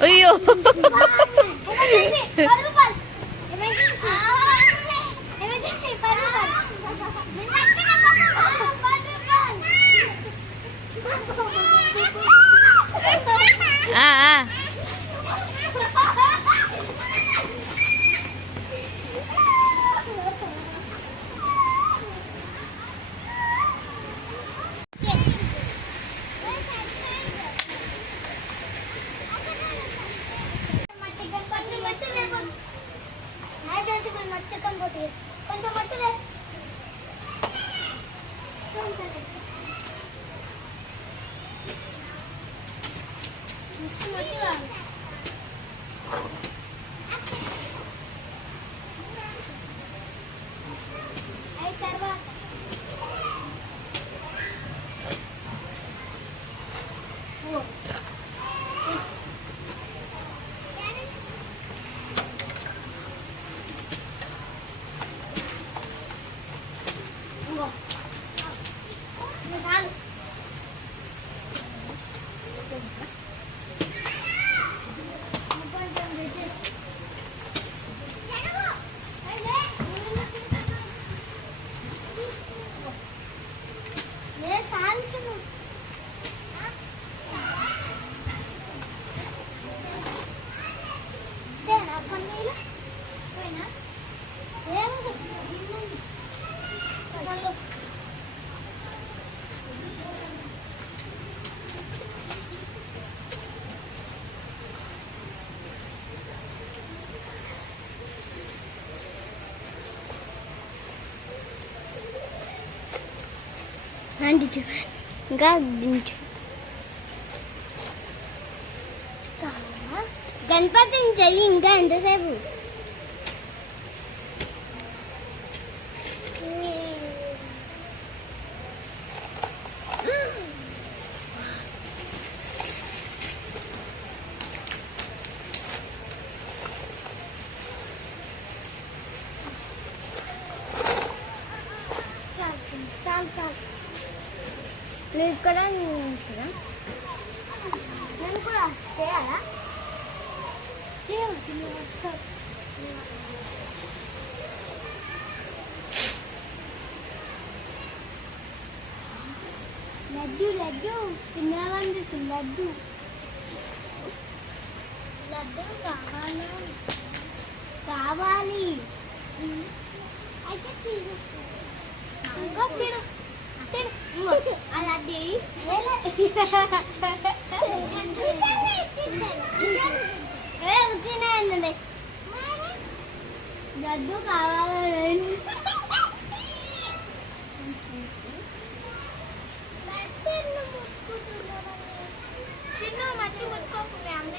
అయ్యో కొంచెం మట్టిదే ఇంకా గణపతిని చెయ్యి ఇంకా ఎంతసేపు చాలు చాలు నువ్వు ఇక్కడ నేను కూడా చేయాలా లడ్డు లడ్డు తినాలనిపిస్తుంది లడ్డు లడ్డు కావాలి కావాలి అయితే తిను ఇంకా తిను అలా లడ్డు కావాలి చిన్న మట్టి ముట్టుకోకు అమ్మ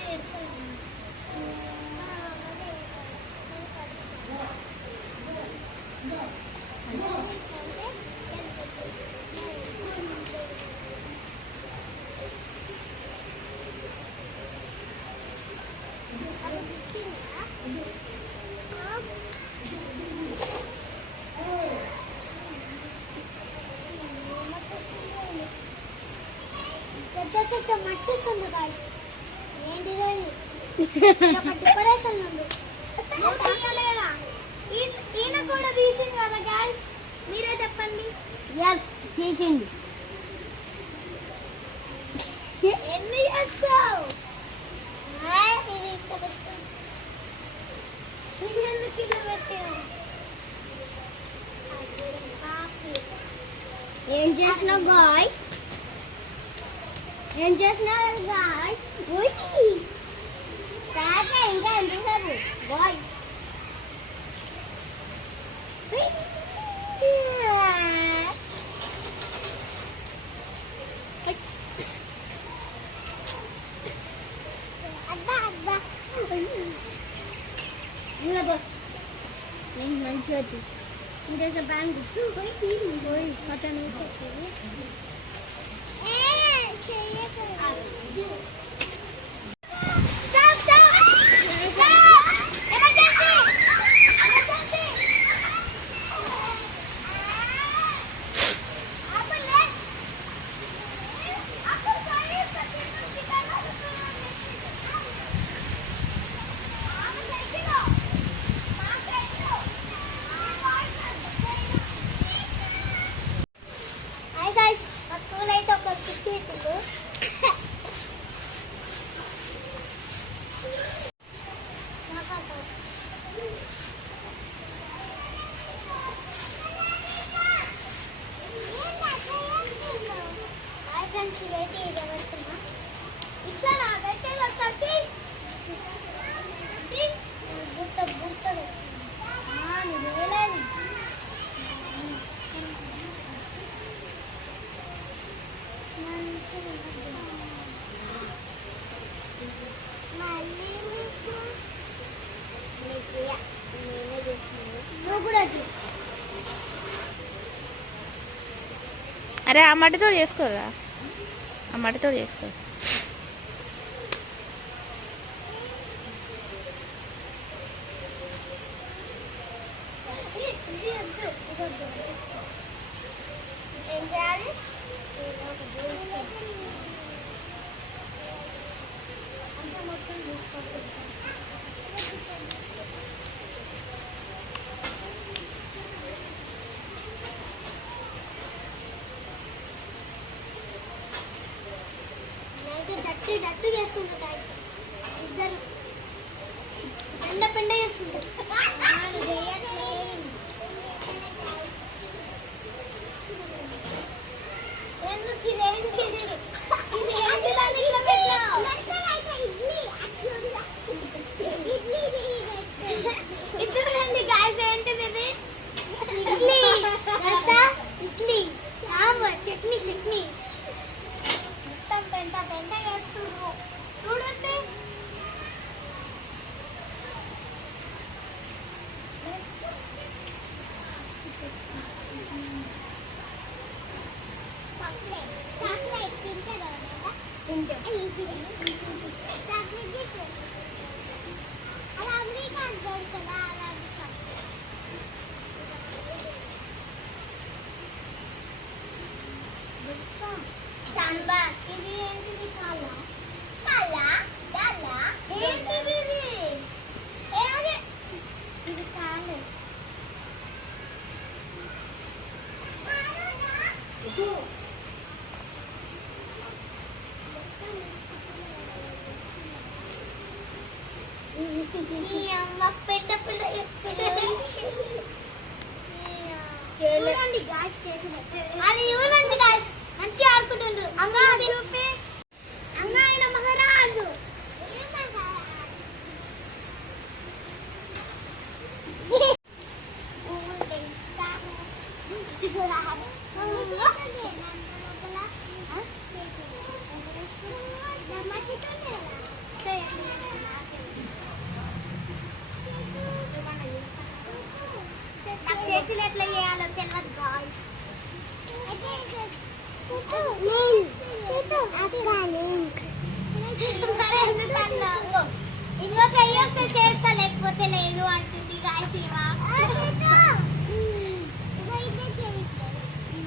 చెత్త మట్టిస్తుంది గాయస్ ఏంటిది డెకరేషన్ ఉంది ఈయన కూడా తీసింది కదా గాయస్ మీరే చెప్పండి తీసింది ఎన్ని చేస్తావు ఇది ఇది ఎందుకు ఇలా పెట్టావు ఏం చేసినావు గాయ్ ఏం చేసినావు గాయ్స్ ఇంకా ఎంతసేపు బాయ్ మంచిగా వచ్చి ఇంకేసే బ్యాంక్ పోయి పట్టణం అరే ఆ మట్టితో చేసుకోరా, ఆ మట్టితో చేసుకో. ఏం చేయాలి? అంతా మొత్తం చూసుకోవాలి. డట్టు చేస్తుంటారు గాయస్, ఇద్దరు పెండ చేస్తుంటారు. ఎందుకు ఇదేంటిది? చూడండి గాయస్, ఏంటిది ఇది? ఇడ్లీ రసా, ఇడ్లీ సాంబార్, చట్నీ చట్నీ మొత్తం పెంట చేస్తుండ్రు చూడండి. అలా అమెరికా అంటారు కదా, అలాంటి సాంబార్. ఇది ఏంటిది? కాలా కాలా కాలా ఏంటిది? ఇది కాలే. అమ్మ పెద్ద పిల్ల చూడండి గాయస్, అది చూడండి గాయస్, మంచిగా ఆడుకుంటుండ్రు. అమ్మా చూపి, అమ్మ ఆయన మహారాజు. చేతులు ఎట్లా చేయాలో తెలియదు గాయస్. ఇంకో చెయ్యొస్తే చేస్తా, లేకపోతే లేదు అంటుంది గాయస్.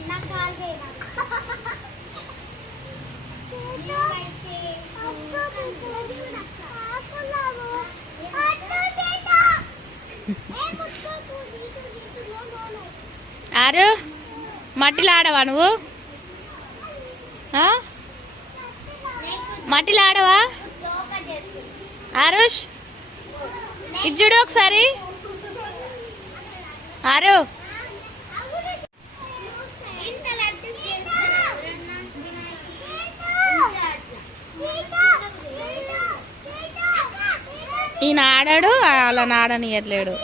నాకు కాల్ చేయరా? ఆరు మట్టిలో ఆడవా నువ్వు? మట్టిలో ఆడవా ఆరుష్? ఇది చూడు ఒకసారి. ఆరు ఈయన ఆడాడు, అలా ఆడనియట్లేడు.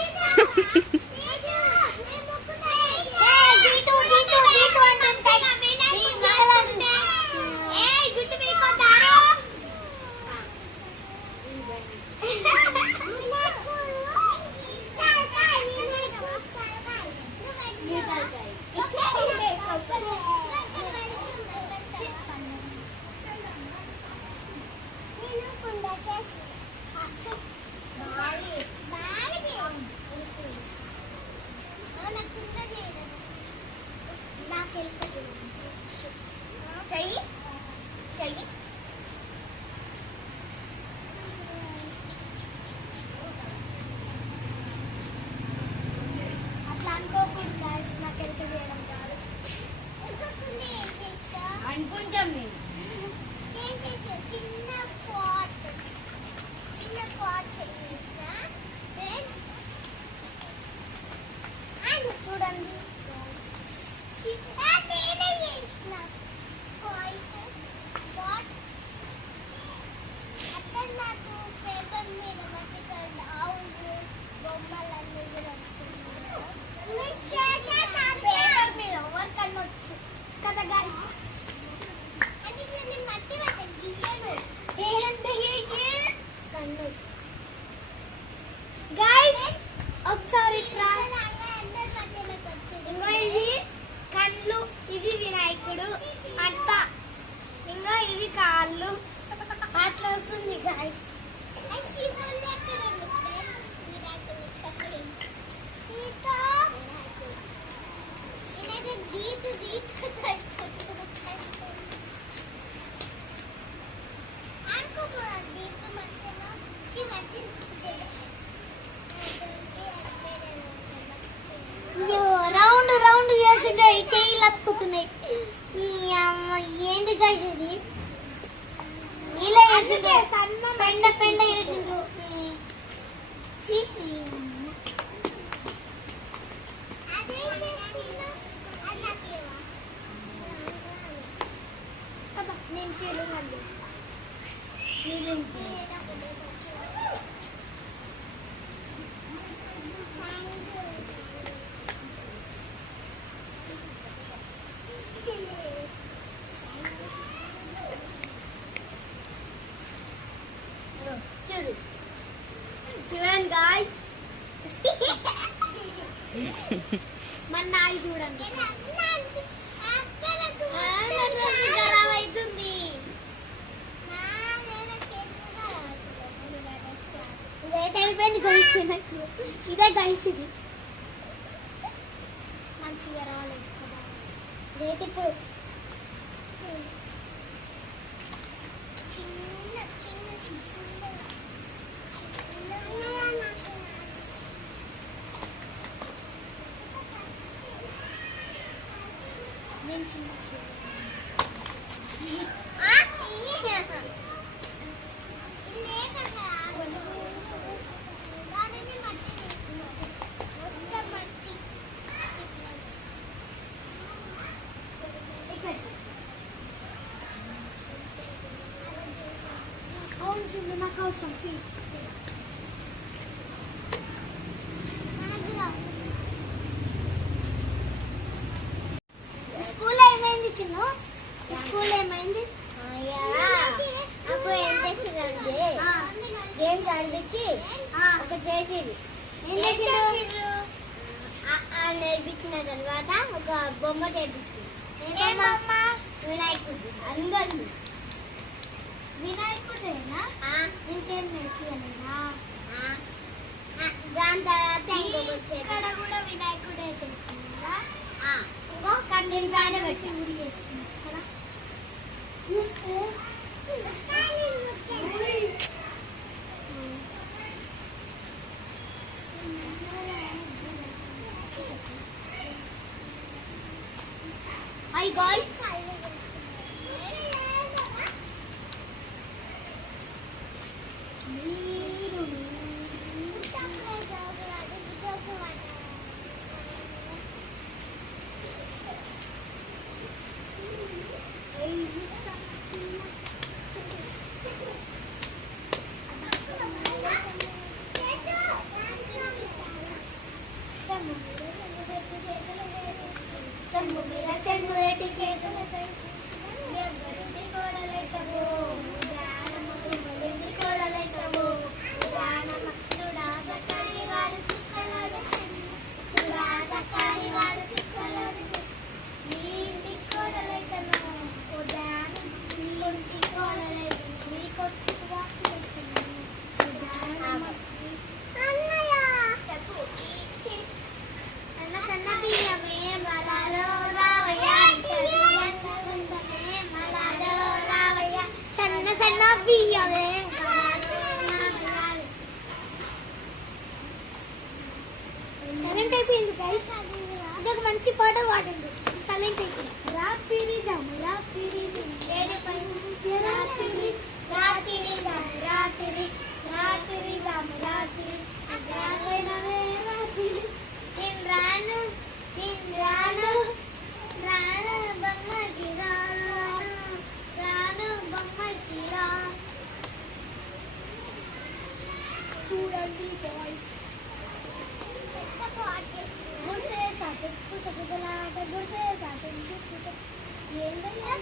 అట్లా అనుకోకూడదు గాయస్, నాకు ఎంత చేయడం కాదు అనుకుంటాం మేము. చిన్న పాట్ చూడండి. నేనే చేసిన చేస్తుంటే చెయ్యి లత్తుకుతున్నాయి. ఈ అమ్మ ఏంటి గైస్ ఇది? ఇలా చేసిండ్రు, పెండ పెండ చేసిండ్రు. ఛీ. నేను షీలింగ్ అందిస్తాను. చూడండి గాయ్స్, మన నాయి చూడండి. ఖరాబ్ అవుతుంది. ఇదైతే అయిపోయింది గైస్. ఇదే గైస్, ఇది మంచిగా రాలేదు కదా. ఇదైతే ఇప్పుడు నేను చిన్న అవును చూడు, నాకు అవసరం ప్లీజ్. స్కూల్ ఏమైంది చిన్న? స్కూల్ ఏమైంది? నాకు ఏం చేసిందంటే గేమ్ కనిపించి ఒక చేసింది. ఏం చేసిండ్రు? నేర్పించిన తర్వాత ఒక బొమ్మ చేపించింది. వినాయకుడు అందరినీ. వినాయకుడేనా? ఇంకేం నేర్చుకోలేనా? దాని తర్వాత ఇంకొకటి ఇక్కడ కూడా వినాయకుడే చేస్తున్నారా? కండిల్ పైన పెట్టి శివుడు చేస్తున్నారు కదా. Hi guys. సైలెంట్ అయిపోయింది గైస్. ఇదొక మంచి పాట పాడండి. సైలెంట్ అయిపోయింది. రాత్రి జాము రాత్రి రాత్రి రాత్రి రాత్రి రాత్రి జాము రాత్రి రాత్రి నేను రాను రాను బొమ్మకి రాను బొమ్మకి రా. చూడండి బాయ్స్, పెద్ద పాట గుర్సే సాటే పుసపుసలాట గుర్సే సాటే చూస్తుంటే ఏందయ్యా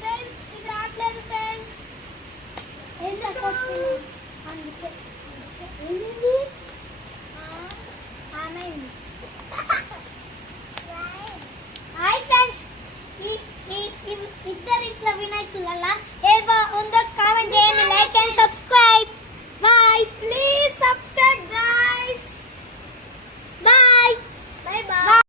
ఫ్రెండ్స్, ఇది రావట్లేదు ఫ్రెండ్స్. ఎందుకు వస్తుంది? అందుకే ఏంది ఆమె హాయ్ ఫ్రెండ్స్, ఇద్దరు ఇట్లా వినాయకుల ఏ ఉందో కామెంట్ చేయండి. Like and subscribe. Bye. Please subscribe guys. Bye. Bye bye.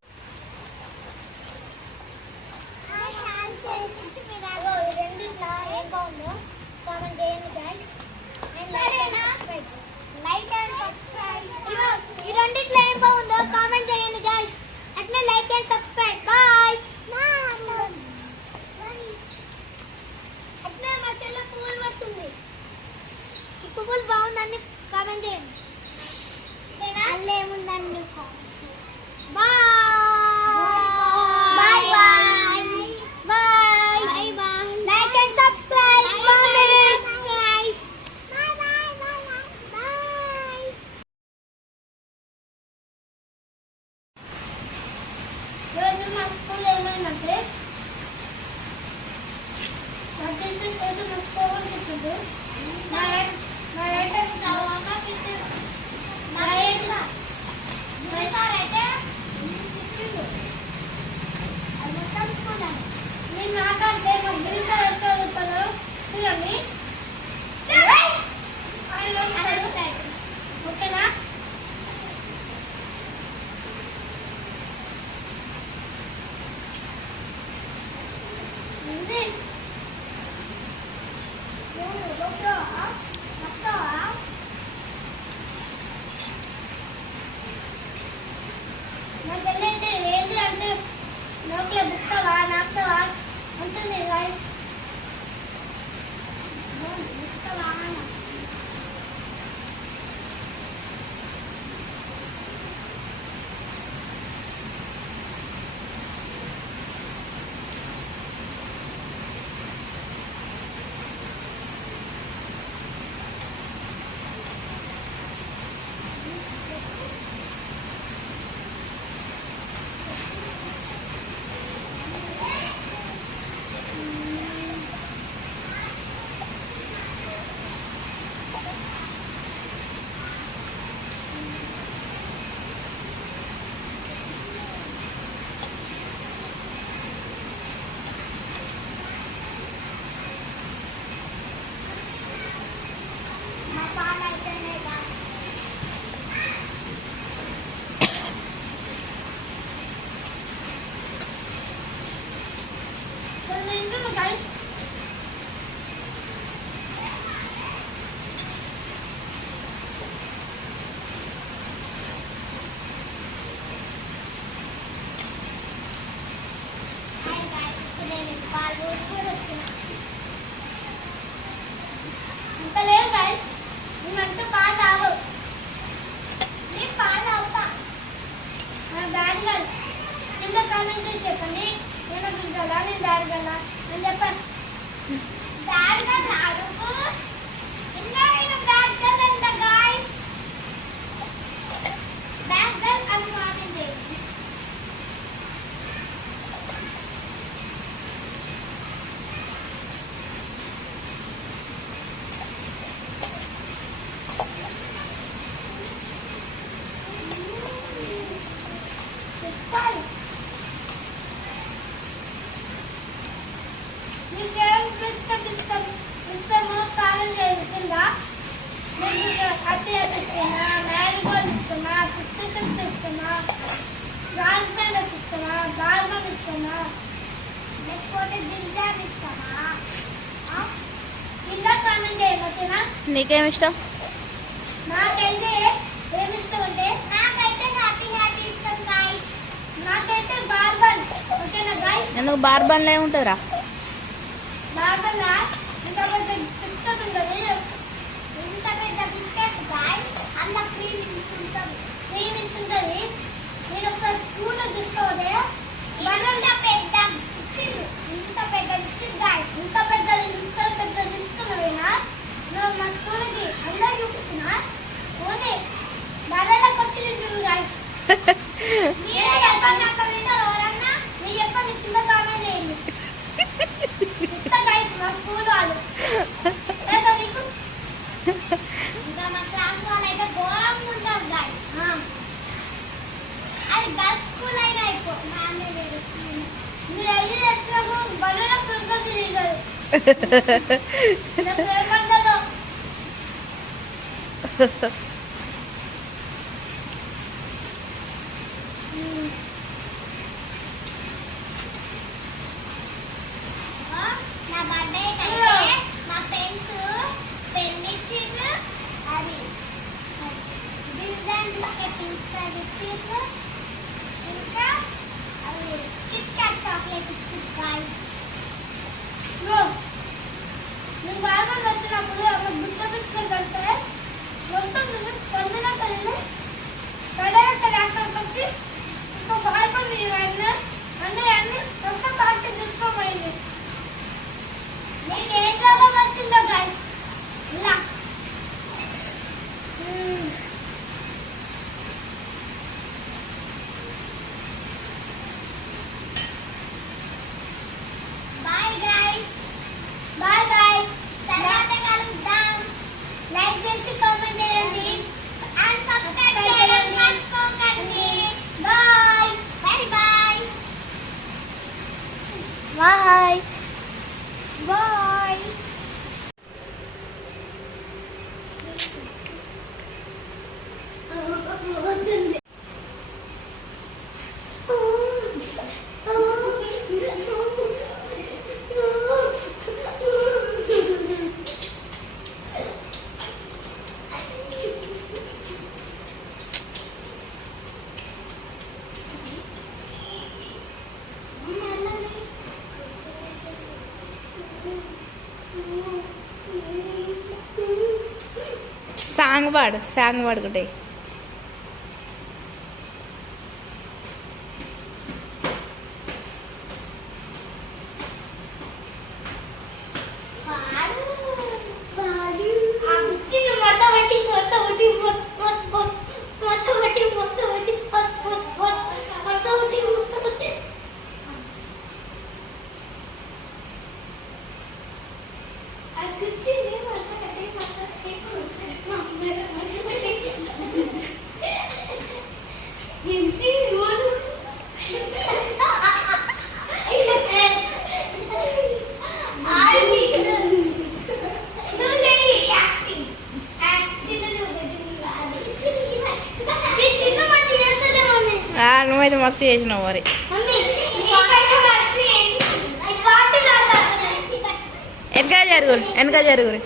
ఏంటి అంటే లోపల బుక్కవా నాకువా ఉంటుంది రైస్ బుక్కవా అంత లేదు గైస్ మేమంతా పాలు తాగు నేను పాలు అవుతా డాడీ గారు కింద కామెంట్ చేసి చెప్పండి నేను తింటాడా నేను డాడీ గల్లా నేను చెప్పాను డాడీ గల్లా అడుగు ఇంకా నేను డాడీ గల్ అంట గైస్ డాడీ గల్ అని కామెంట్ చేయండి మీకేం బిస్కెట్ ఇస్తామో కాలం చేస్తుందా నేను హ్యాపీ ఇస్తున్నా మ్యారీగోల్డ్ ఇస్తున్నా బిస్కెట్ ఇస్తున్నా రాజ్మెంట్ ఇస్తున్నా గార్మన్ ఇస్తున్నా లేకపోతే జింజర్ ఇస్తామా కింద కామెంట్ చేయండి ఓకేనా నీకేం ఇష్టం? నాకైతే ఏమి ఇష్టం అంటే నాకైతే హ్యాపీ హ్యాపీ ఇష్టం గైస్ నాకైతే గార్మన్ ఓకేనా గైస్ ఎందుకు బార్బన్లో ఏముంటుందిరా? బార్బన్లా ఇంత పెద్ద బిస్కెట్ ఉంటుంది ఇంత పెద్ద బిస్కెట్ గైస్ అలా క్రీమ్ ఇంతుంటుంది నేను ఒక స్పూన్ తీసుకోవదే ఇంత పెద్ద ఇచ్చింది ఇంత పెద్ద ఇచ్చింది గైస్ ఇంత పెద్ద తీసుకున్నావేనా నువ్వు మా స్కూల్కి అందరూ చూపించిన ఓన్లీ బర్రెలకు వచ్చి తింటున్నారు గైస్ మీరే చెప్పండి అక్కడ వింటారు ఎవరన్నా మీరు చెప్పండి కింద కామెంట్ చేయండి ఇంత గైస్ మా స్కూల్ వాళ్ళు తెలుసా మీకు ఇంకా మా క్లాస్ వాళ్ళు అయితే ఘోరంగా ఉంటారు గైస్ అది గర్ల్స్ స్కూల్ అయినా అయిపో మ్యామే లేదు మీరు వెళ్ళి ఎట్లా బర్రెలకు తింటూ తిరిగారు నాకు ఏమంటారో నా బర్త్డే అయితే మా ఫ్రెండ్స్ పెన్ ఇచ్చిండ్రు అది డిజైన్ బిస్కెట్ ఇచ్చిండ్రు ఇంకా అది కిట్ క్యాట్ చాక్లెట్ ఇచ్చిండ్రు గైస్ నేను బాగా వచ్చినప్పుడు అక్కడ గుట్ట బిస్కెట్ కలిస్తే మొత్తం పొందిన కలిగి పడేట అక్కడికి వచ్చి ఇంకా భయపడి అన్నీ మొత్తం కాల్చి తీసుకోపోయింది నీకు ఏం రోగం వచ్చిందో గైస్ ఇలా బాయ్ గైస్ బాయ్ బాయ్ తర్వాత కలుద్దాం లైక్ చేసి కామెంట్ చేయండి అండ్ సబ్స్క్రైబ్ చేయడం మర్చిపోకండి bye bye bye bye. Bye పాడు సాంగ్ పాడుకుంటే. నువ్వైతే మస్తు చేసినావు మరి. వెనక జరుగురు వెనక జరుగురు.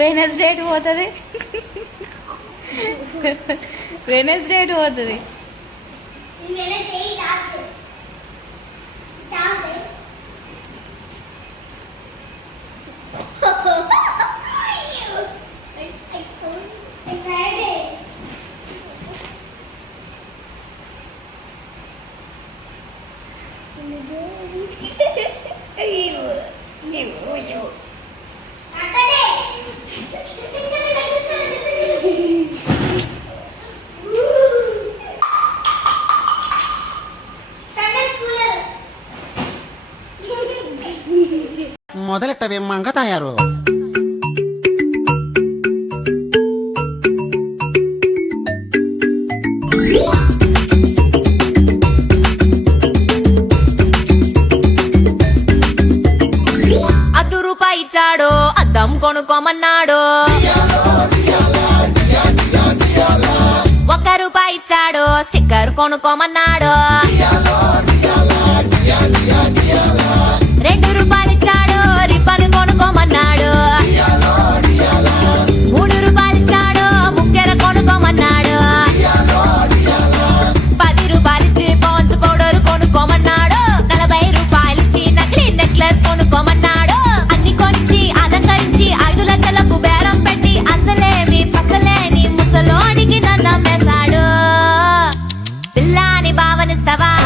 వెనస్డే పోతుంది. వెనస్డే పోతుంది. మొదలెట్టవే మంగ తయారు. రూపాయి ఇచ్చాడు అద్దం కొనుక్కోమన్నాడు. ₹1 ఇచ్చాడు స్టిక్కర్ కొనుక్కోమన్నాడు. ₹2 ఇచ్చాడు రిబ్బన్ కొనుక్కోమన్నాడు. ₹3 ఇచ్చాడు ముక్కెర కొనుక్కోమన్నాడు. ₹10 ఇచ్చి పాన్స్ పౌడర్ కొనుక్కోమన్నాడు. ₹40 ఇచ్చి నకిలీ నెక్లెస్ కొనుక్కోమన్నాడు. అన్ని కొనిచ్చి అలంకరించి 5 లక్షలకు బేరం పెట్టి అసలేమి వస్తవా